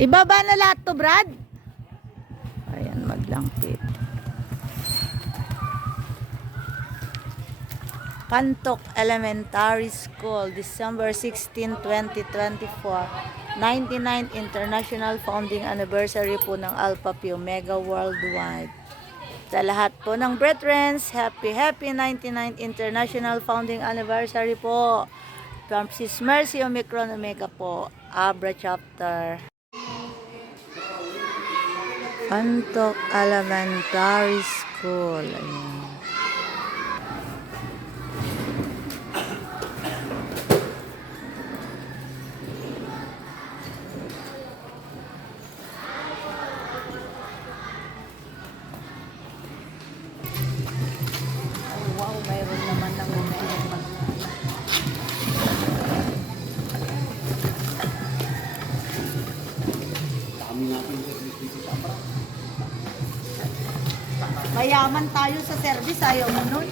Ibaba na lahat to, Brad. Ayan, Madlangkit. Pantok Elementary School, December 16, 2024. 99th International Founding Anniversary po ng Alpha Phi Omega Worldwide. Sa lahat po ng brethren, happy 99th International Founding Anniversary po. From Sis Mercy Omicron Omega po, Abra Chapter. Pantok Elementary School. Ayan. Wow, mayroon naman ng umiinom. Mayaman tayo sa service, ayaw mo nun.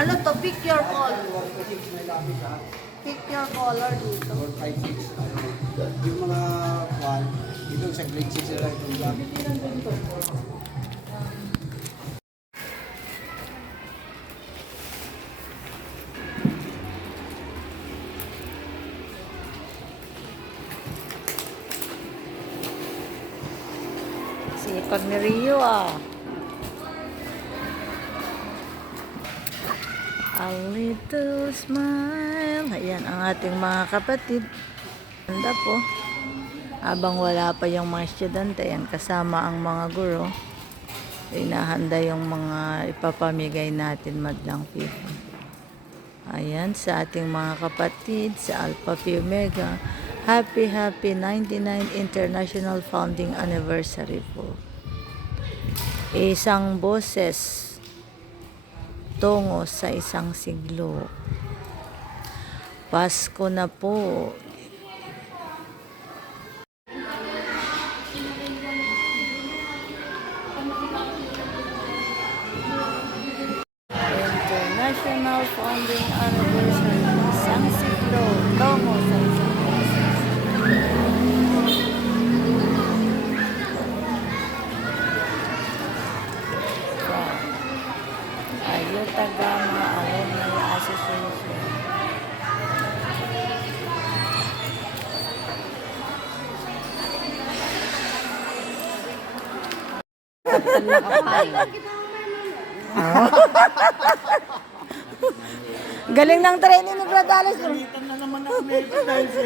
Ano to? Pick your call. Pick your color dito. 4, 5, 6. Yung mga kwan, ito sa grade 6 nila itong gamit. Sipag ni Rio ah. A little smile. Ayan ang ating mga kapatid. Ganda po. Habang wala pa yung mga estudyante, ayan, kasama ang mga guro. Inahanda yung mga ipapamigay natin madlang Phi. Ayan, sa ating mga kapatid sa Alpha Phi Omega. Happy 99 International Founding Anniversary po. Isang boses tungo sa isang siglo. Pasko na po. International Founding Anniversary. Isang siglo. Tungo sa isang boses. Ayuta Gamma Alumni Association. Galing ng training ni Bradales. Palitan na naman ako nito dahil sa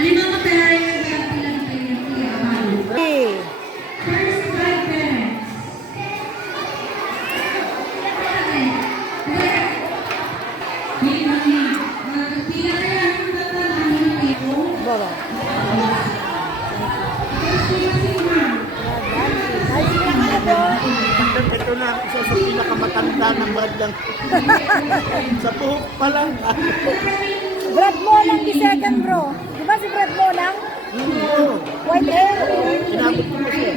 Limang parents ang ilang pinag-iabalo. Hey. First 5 parents. Pila kaya ang total ang tipo? Baba. Ito na, isa sa pinakamatanda ng bandang. Sa buhok pa lang. Brad Monang the second, bro. Di ba si Brad Monang? White hair. Sinabot ko pa siya.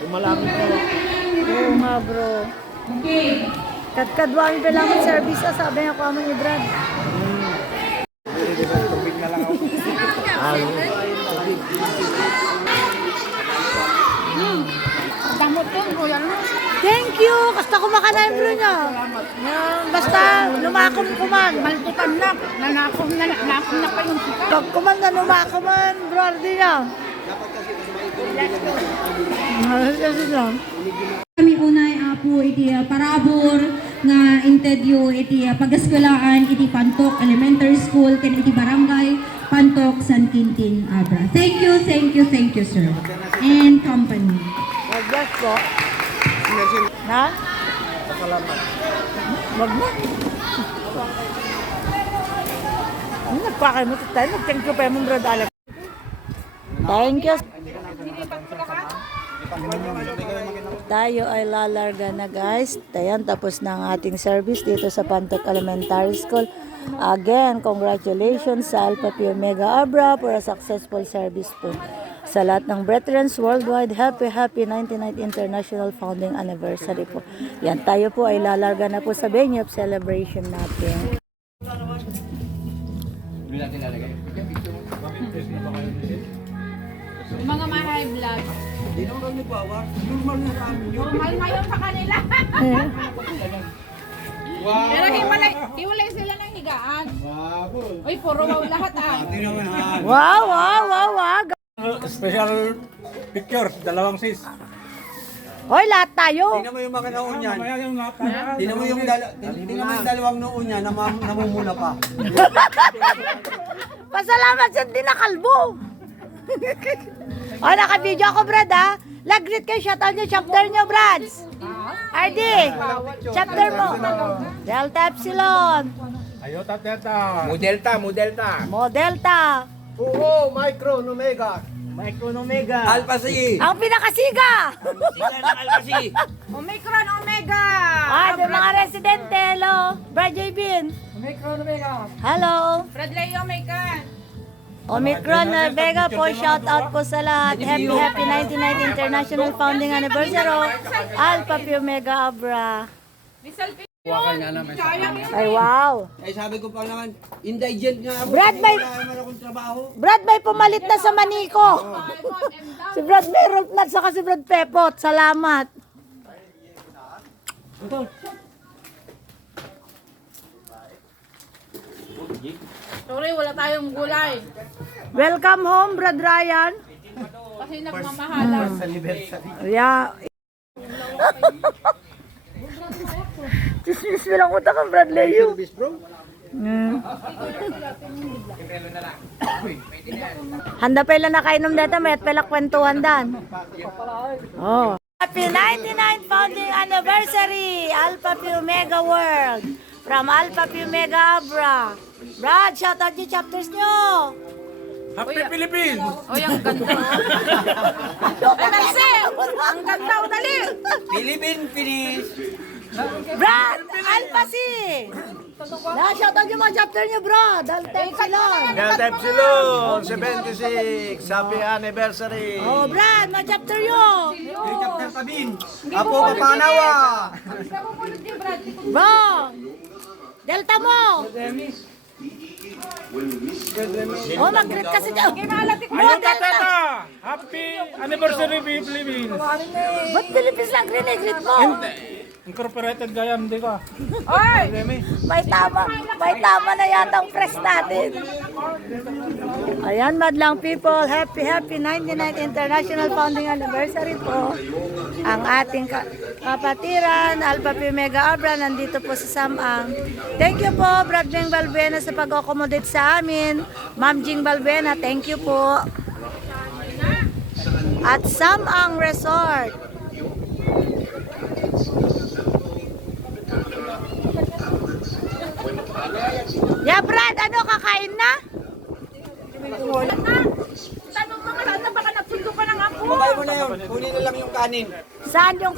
Lumalapit na. Oo nga, bro. Okay. Kadkadwaan pa lang ang service, sabi niya ko ni Brad. Tubig na lang ako. Damot to, kuya. Thank you! Basta kumakain bro niya. Basta lumakom kuman. Malpitan na. Nanakom na pa yung kita. Pag kuman na lumakom man, bro, di niya. Kasi lang. Kami unay po iti parabor nga intedyo iti pagaskulaan iti Pantok Elementary School ken iti Barangay Pantok San Quintin Abra. Thank you sir. And company. Mag-bless po. Na? Pasalamat. Wag na. Ano nagpakay mo tayo? Nag-thank you pa yung Brad Alex. Thank you. Tayo ay lalarga na guys. Ayan, tapos na ang ating service dito sa Pantok Elementary School. Again, congratulations sa Alpha Pi Omega Abra for a successful service po. Sa lahat ng veterans worldwide, happy 99th International Founding Anniversary po. Yan, tayo po ay lalarga na po sa venue of celebration natin. Yung mga ma-high blood. Hindi naman kami bawa. Normal na sa amin yun. Mahal ngayon sa kanila. Pero hiwalay sila ng higaan. Uy, puro wow lahat ah. Hindi naman ha. Wow, wow, wow, wow. Special picture, dalawang sis. Hoy, lahat tayo. Tingnan mo yung mga noon yan. Mamaya yung Tingnan mo yung dalawang noon yan na namumula pa. Pasalamat sa di na kalbo. O, naka-video ako, Brad, ha? Lag-greet kayo, shoutout nyo, chapter nyo, Brad. RD, chapter mo. Delta Epsilon. Ayo tata. Modelta. Modelta. Oo, Micro, Omega. Alpha C. Ang pinakasiga. Omicron, Omega. Ah, yung mga residente, hello. Brad J. Bin. Hello. Fred Leo, Omega. Omicron Vega po, shout out po sa lahat. Happy 99th International Founding Anniversary. Alpha Pi Omega Abra. May selfie yun. Sayang yun. Ay, wow. Ay sabi ko pa naman, indigent nga ako. Brad, may- Wala naman akong trabaho. Brad, may pumalit na sa maniko. Si Brad may rope na, saka si Brad Pepot. Salamat. Sorry, wala tayong gulay. Welcome home, Brad Ryan. Kasi nagmamahalan. Yeah. Chismis mo lang utak ang Brad Leo. Service bro. Handa pa ilan nakainom dito, may at pala kwentuhan dan. Oh. Happy 99th founding anniversary, Alpha Pi Omega World. From Alpha Pi Omega Abra. Brad, shoutout yung chapters nyo. Happy Philippines. Uy, ang ganda. Kasi, ang ganda, dali. Philippine finish. Brad, Alpha C. Shoutout yung mga chapter nyo, Brad. Delta Epsilon. Delta Epsilon 76. Happy anniversary. Oh, Brad, mga chapter nyo. Chapter Tabin. Apo Papanawa. Bro, Delta mo. Oh, mag-greet kasi dyan. Ayo tata. Happy anniversary Philippines. Ba't Philippines lang greet mo? Incorporated gaya, hindi ka. Oy! May tama na yata ang press natin. Ayan, madlang people, happy 99th International Founding Anniversary po. Ang ating kapatiran, Alpha Pi Mega Abra, nandito po sa Samang. Thank you po, Brad Jing Balbuena sa pag-accommodate sa amin. Ma'am Jing Balbuena, thank you po. At Samang Resort. Yeah, Brad, ano, kakain na? Tanong mga saan na baka nagsundo ka ng apo? Bakay mo na yun. Kunin na lang yung kanin. Saan yung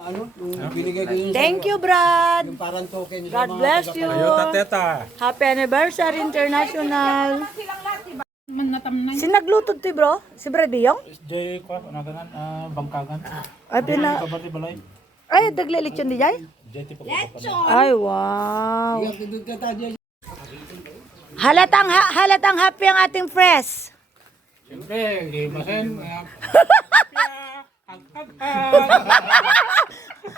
Ano? Yung binigay ko yung Thank you, Brad. parang token. God bless you. Ayo, tateta. Happy anniversary international. Silang lahat, diba? Man natamnay. Si naglutod ti bro? Si Brad Biyong? Jay, ko, ano ganan, bangkagan. Ay, Kabati balay. ay, daglelit yun di jay? Jay, tipo ko. Ay, wow. Doon ka tayo. Halatang happy ang ating press. Siyempre, gimasen.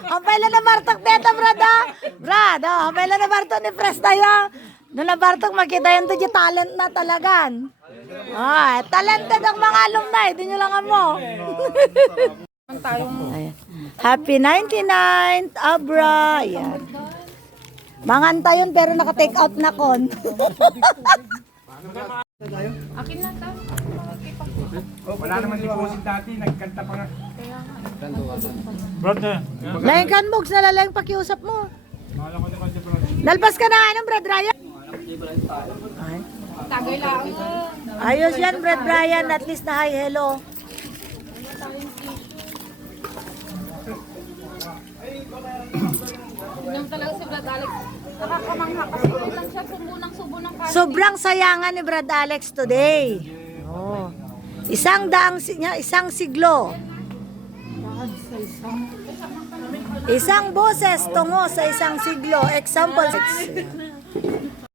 Hampay lang na Bartok teta, Brad, ah. Brad, oh, hampay lang na Bartok ni press tayo. Doon na Bartok, makita yun to yung talent na talagan. Ah, talented ang mga alumni. Di nyo lang mo. Ayan. Happy 99th, Abra. Ayan. Manganta yun pero naka-take out na kon. Akin na ta. Wala naman deposit dati, nagkanta pa nga. Brad, Laing kan Mugs, nalalayang pakiusap mo. Nalpas ka na nga ng Brad Ryan. Ay. Tagay lang. Ayos yan, Brad Brian. At least na hi, hello. Yung talaga si Brad Alex. Nakakamangha kasi lang siya subo ng kanin. Sobrang sayangan ni Brad Alex today. Oh. Isang siglo. Isang boses tungo sa isang siglo. Example 6.